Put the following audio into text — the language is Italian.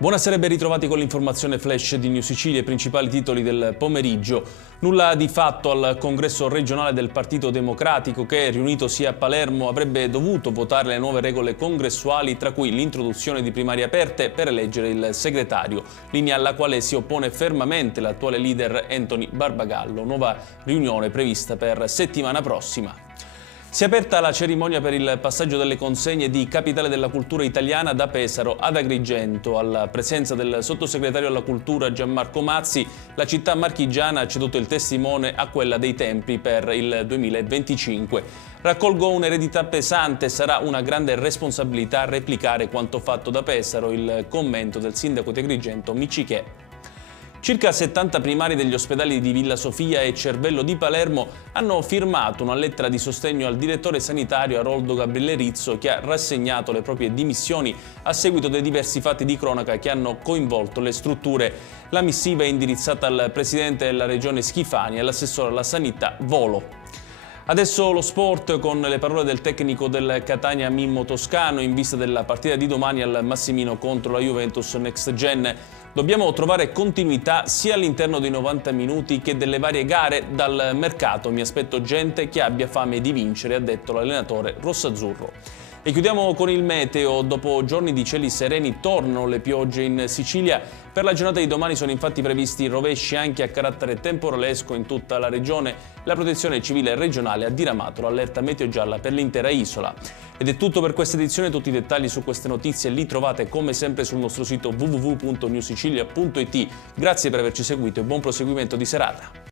Buonasera e ben ritrovati con l'informazione flash di News Sicilia, i principali titoli del pomeriggio. Nulla di fatto al congresso regionale del Partito Democratico che, riunitosi a Palermo, avrebbe dovuto votare le nuove regole congressuali, tra cui l'introduzione di primarie aperte per eleggere il segretario, linea alla quale si oppone fermamente l'attuale leader Anthony Barbagallo. Nuova riunione prevista per settimana prossima. Si è aperta la cerimonia per il passaggio delle consegne di Capitale della Cultura Italiana da Pesaro ad Agrigento. Alla presenza del sottosegretario alla Cultura Gianmarco Mazzi, la città marchigiana ha ceduto il testimone a quella dei Templi per il 2025. Raccolgo un'eredità pesante, sarà una grande responsabilità replicare quanto fatto da Pesaro, il commento del sindaco di Agrigento Miccichè. Circa 70 primari degli ospedali di Villa Sofia e Cervello di Palermo hanno firmato una lettera di sostegno al direttore sanitario Aroldo Gabriele Rizzo, che ha rassegnato le proprie dimissioni a seguito dei diversi fatti di cronaca che hanno coinvolto le strutture. La missiva è indirizzata al presidente della regione Schifani e all'assessore alla sanità Volo. Adesso lo sport con le parole del tecnico del Catania Mimmo Toscano in vista della partita di domani al Massimino contro la Juventus Next Gen. Dobbiamo trovare continuità sia all'interno dei 90 minuti che delle varie gare. Dal mercato mi aspetto gente che abbia fame di vincere, ha detto l'allenatore rossazzurro. E chiudiamo con il meteo. Dopo giorni di cieli sereni tornano le piogge in Sicilia. Per la giornata di domani sono infatti previsti rovesci anche a carattere temporalesco in tutta la regione. La Protezione Civile regionale ha diramato l'allerta meteo gialla per l'intera isola. Ed è tutto per questa edizione. Tutti i dettagli su queste notizie li trovate come sempre sul nostro sito www.newsicilia.it. Grazie per averci seguito e buon proseguimento di serata.